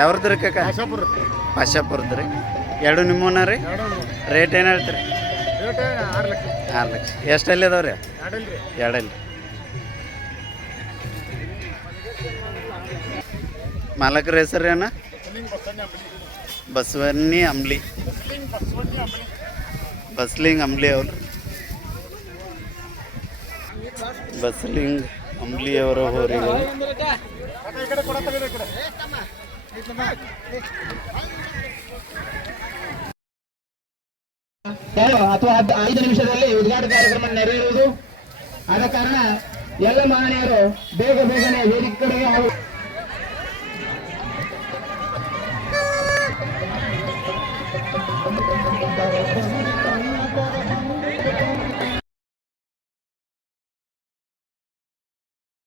ಯಾವ್ರದ್ರಿ ಕಾಕ? ಪಾಶಾಪುರದ್ದು ರೀ. ಎರಡು ನಿಮ್ಮನ ರೀ. ರೇಟ್ ಏನು ಹೇಳ್ತೀರಿ? 6 ಲಕ್ಷ. 6 ಲಕ್ಷ. ಎಷ್ಟಲ್ಲಿ ಅದಾವ್ರಿ? ಎರಡಲ್ಲಿ. ಮಾಲಕರ ಹೆಸರು ಏನ? ಬಸವಣ್ಣಿ ಅಂಬ್ಲಿ. ಬಸ್ಲಿಂಗ್ ಅಂಬ್ಲಿ ಅವರು. ಬಸ್ಲಿಂಗ್ ಅಂಬ್ಲಿ ಅವರ ಹೋರಿಗಳು. ಅಥವಾ 5 ನಿಮಿಷದಲ್ಲಿ ಉದ್ಘಾಟನಾ ಕಾರ್ಯಕ್ರಮ ನೆರವೇರುವುದು. ಆದ ಕಾರಣ ಎಲ್ಲ ಮಹನೀಯರು ಬೇಗನೆ ವೇದಿಕೆ ಕಡೆಗೆ